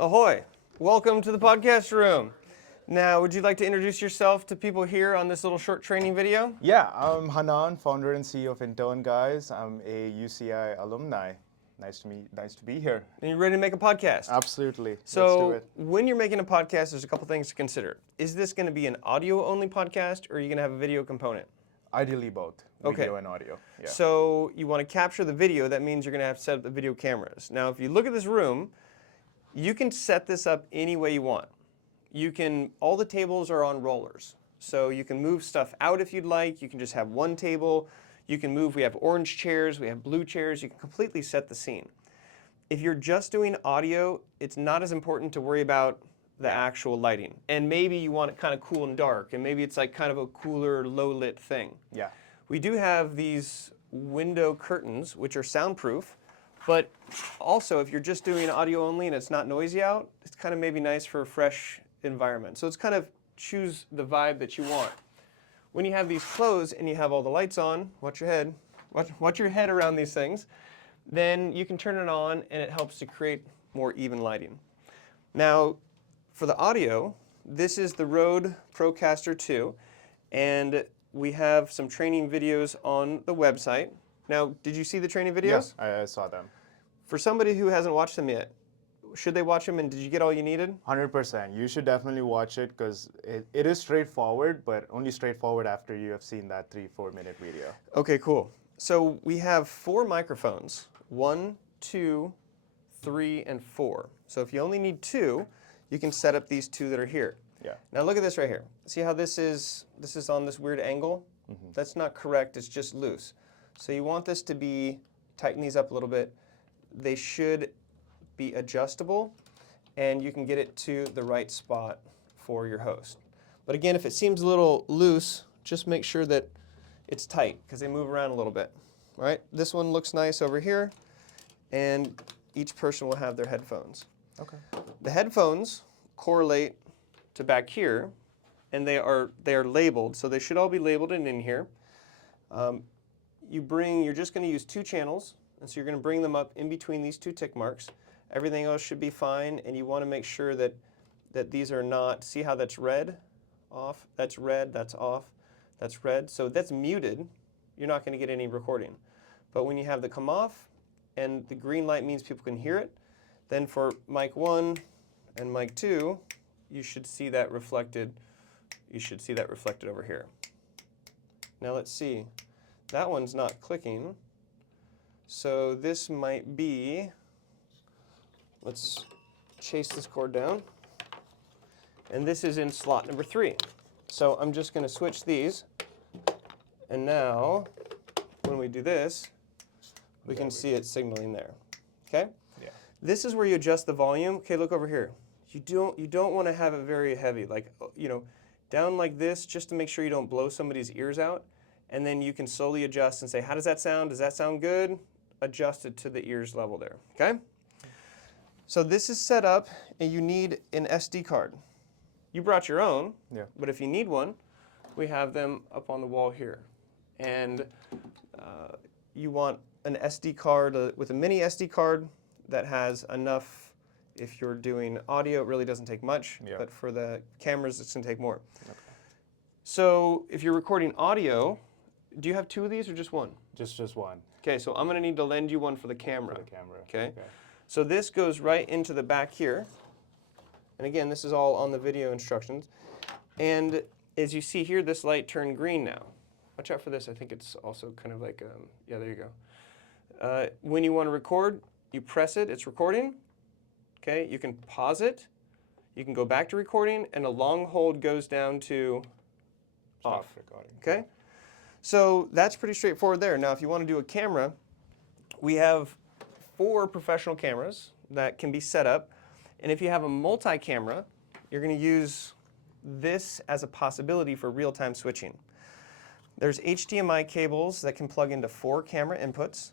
Ahoy! Welcome to the podcast room. Now, would you like to introduce yourself to people here on this little short training video? Yeah, I'm Hanan, founder and CEO of Intern Guys. I'm a UCI alumni. Nice to be here. And you're ready to make a podcast? Absolutely. Let's do So, it. when you're making a podcast, there's a couple things to consider. Is this going to be an audio-only podcast, or are you going to have a video component? Ideally both, video and audio. Yeah. So, you want to capture the video. That means you're going to have to set up the video cameras. Now, if you look at this room, you can set this up any way you want. All the tables are on rollers. So you can move stuff out if you'd like. You can just have one table. You can move, we have orange chairs, we have blue chairs. You can completely set the scene. If you're just doing audio, it's not as important to worry about the actual lighting. And maybe you want it kind of cool and dark, and maybe it's like kind of a cooler, low-lit thing. Yeah. We do have these window curtains, which are soundproof. But also, if you're just doing audio only and it's not noisy out, it's kind of maybe nice for a fresh environment. So it's kind of choose the vibe that you want. When you have these closed and you have all the lights on, watch your head, watch your head around these things, then you can turn it on and it helps to create more even lighting. Now, for the audio, this is the Rode Procaster 2, and we have some training videos on the website. Now, did you see the training videos? Yes, I saw them. For somebody who hasn't watched them yet, should they watch them, and did you get all you needed? 100%. You should definitely watch it because it is straightforward, but only straightforward after you have seen that 3-4 minute video. Okay, cool. So we have 4 microphones, 1, 2, 3, and 4. So if you only need 2, you can set up these 2 that are here. Yeah. Now look at this right here. See how this is on this weird angle? Mm-hmm. That's not correct, it's just loose. So you want this to be, tighten these up a little bit. They should be adjustable, and you can get it to the right spot for your host. But again, if it seems a little loose, just make sure that it's tight, because they move around a little bit. All right? This one looks nice over here, and each person will have their headphones. Okay. The headphones correlate to back here, and they are labeled, so they should all be labeled and in here. You're just going to use 2 channels, and so you're going to bring them up in between these 2 tick marks. Everything else should be fine, and you want to make sure that these are not, see how that's red, off, that's red, that's off, that's red. So that's muted, you're not going to get any recording. But when you have the come off, and the green light means people can hear it, then for mic 1 and mic 2, you should see that reflected. You should see that reflected over here. Now let's see. That one's not clicking. So this might be, let's chase this cord down. And this is in slot number 3. So I'm just going to switch these. And now, when we do this, we can see it signaling there. Okay? Yeah. This is where you adjust the volume. Okay, look over here. You don't want to have it very heavy, like, down like this, just to make sure you don't blow somebody's ears out. And then you can slowly adjust and say, how does that sound? Does that sound good? Adjust it to the ears level there, okay? So this is set up, and you need an SD card. You brought your own, but if you need one, we have them up on the wall here. And you want an SD card with a mini SD card that has enough. If you're doing audio, it really doesn't take much, but for the cameras, it's going to take more. Okay. So if you're recording audio, do you have 2 of these or just one? Just one. Okay, so I'm going to need to lend you one for the camera. For the camera. Okay. So this goes right into the back here. And again, this is all on the video instructions. And as you see here, this light turned green now. Watch out for this. I think it's also kind of like, yeah, there you go. When you want to record, you press it. It's recording. Okay, you can pause it. You can go back to recording, and a long hold goes down to off. Recording. Okay. So that's pretty straightforward there. Now, if you want to do a camera, we have 4 professional cameras that can be set up. And if you have a multi-camera, you're going to use this as a possibility for real-time switching. There's HDMI cables that can plug into 4 camera inputs.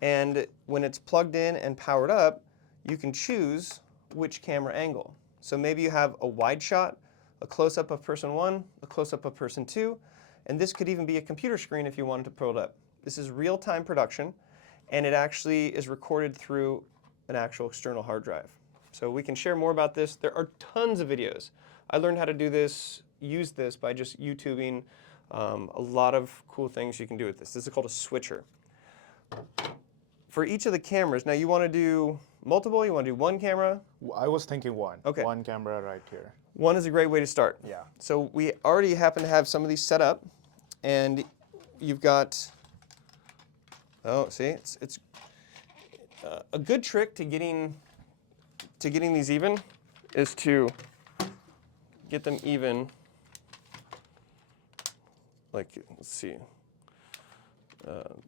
And when it's plugged in and powered up, you can choose which camera angle. So maybe you have a wide shot, a close-up of person 1, a close-up of person 2, and this could even be a computer screen if you wanted to pull it up. This is real-time production, and it actually is recorded through an actual external hard drive. So we can share more about this. There are tons of videos. I learned how to do this, use this by just YouTubing. A lot of cool things you can do with this. This is called a switcher. For each of the cameras, now you want to do multiple, you want to do one camera? I was thinking one. Okay. One camera right here. One is a great way to start. Yeah. So we already happen to have some of these set up, and you've got, oh, see, it's a good trick to getting these even is to get them even. Like, let's see,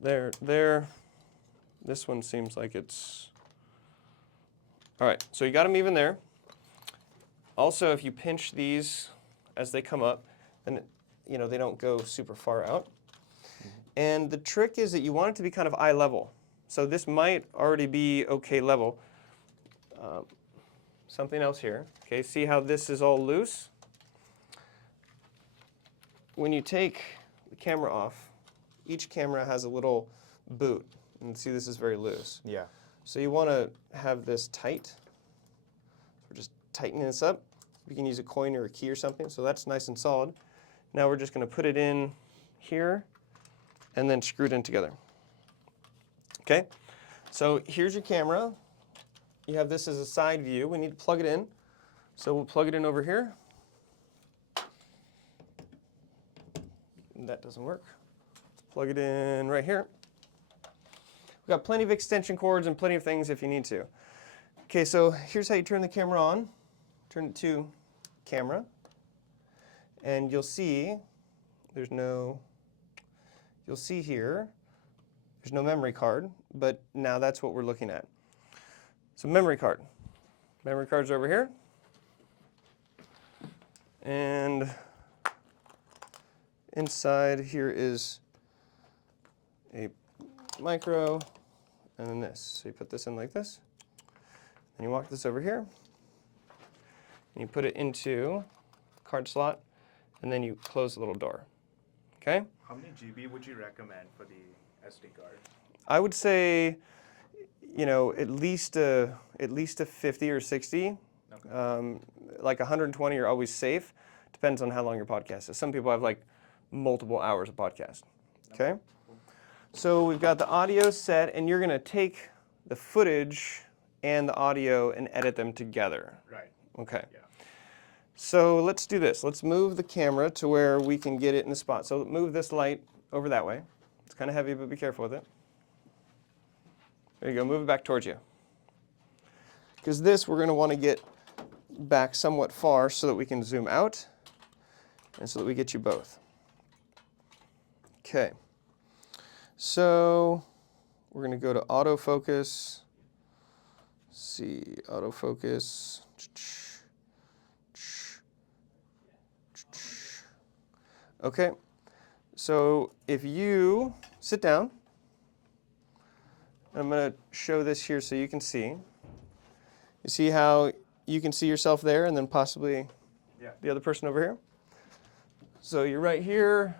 there. This one seems like it's, all right, so you got them even there. Also, if you pinch these as they come up, then, you know, they don't go super far out. And the trick is that you want it to be kind of eye level. So this might already be okay level. Something else here, okay, see how this is all loose? When you take the camera off, each camera has a little boot. And see, this is very loose. Yeah. So you want to have this tight. We're just tightening this up. You can use a coin or a key or something. So that's nice and solid. Now we're just going to put it in here and then screw it in together. Okay? So here's your camera. You have this as a side view. We need to plug it in. So we'll plug it in over here. That doesn't work. Let's plug it in right here. We've got plenty of extension cords and plenty of things if you need to. Okay, so here's how you turn the camera on. Turn it to camera. And you'll see there's no, you'll see here, there's no memory card, but now that's what we're looking at. So memory card. Memory card's over here. And inside here is a micro, and then this. So you put this in like this, and you walk this over here, and you put it into card slot, and then you close the little door. Okay? How many GB would you recommend for the SD card? I would say, you know, at least a 50 or 60. Okay. Like 120 are always safe. Depends on how long your podcast is. Some people have like multiple hours of podcast. Okay? So we've got the audio set, and you're going to take the footage and the audio and edit them together. Right. Okay. Yeah. So let's do this. Let's move the camera to where we can get it in the spot. So move this light over that way. It's kind of heavy, but be careful with it. There you go. Move it back towards you. Because this we're going to want to get back somewhat far so that we can zoom out and so that we get you both. Okay. So we're going to go to autofocus. See, autofocus. Okay. So if you sit down, I'm going to show this here so you can see. You see how you can see yourself there and then possibly the other person over here? So you're right here.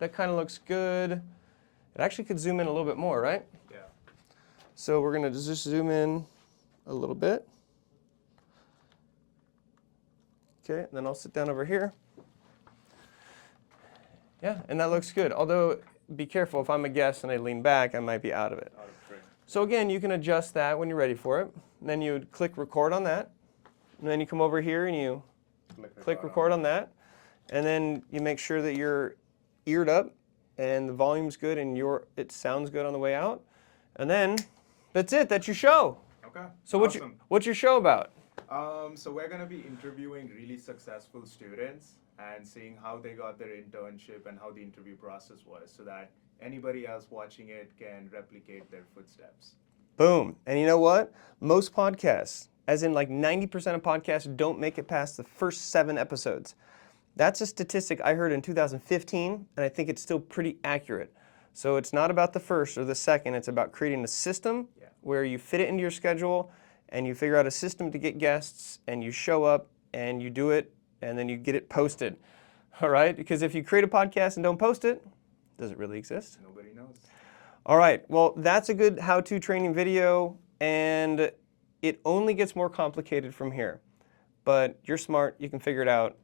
That kind of looks good. It actually could zoom in a little bit more, right? Yeah. So we're going to just zoom in a little bit. Okay, and then I'll sit down over here. Yeah, and that looks good. Although, be careful, if I'm a guest and I lean back, I might be out of it. Out of frame. So again, you can adjust that when you're ready for it. And then you would click record on that. And then you come over here and you click record on that. And then you make sure that you're eared up and the volume's good and it sounds good on the way out. And then that's it. That's your show. Okay. So awesome. what's your show about? So we're going to be interviewing really successful students and seeing how they got their internship and how the interview process was so that anybody else watching it can replicate their footsteps. Boom. And you know what? Most podcasts, as in like 90% of podcasts, don't make it past the first 7 episodes. That's a statistic I heard in 2015, and I think it's still pretty accurate. So it's not about the first or the second. It's about creating a system where you fit it into your schedule and you figure out a system to get guests and you show up and you do it and then you get it posted. All right? Because if you create a podcast and don't post it, does it really exist? Nobody knows. All right. Well, that's a good how-to training video. And It only gets more complicated from here. But you're smart. You can figure it out.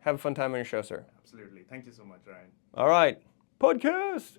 Have a fun time on your show, sir. Absolutely. Thank you so much, Ryan. All right. Podcast.